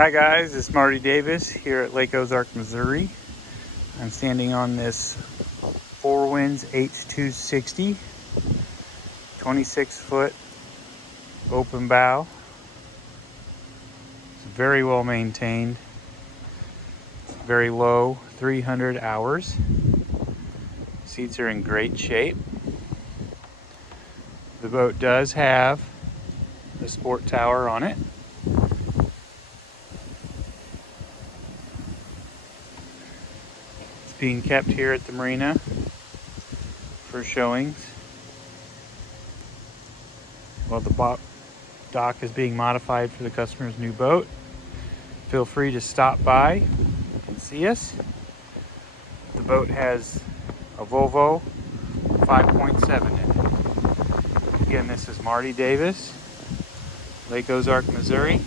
Hi guys, it's Marty Davis here at Lake Ozark, Missouri. I'm standing on this Four Winds H260, 26-foot open bow. It's very well maintained, very low, 300 hours. Seats are in great shape. The boat does have a sport tower on it. It's being kept here at the marina for showings. While the dock is being modified for the customer's new boat. Feel free to stop by and see us. The boat has a Volvo 5.7 in it. Again, this is Marty Davis, Lake Ozark, Missouri.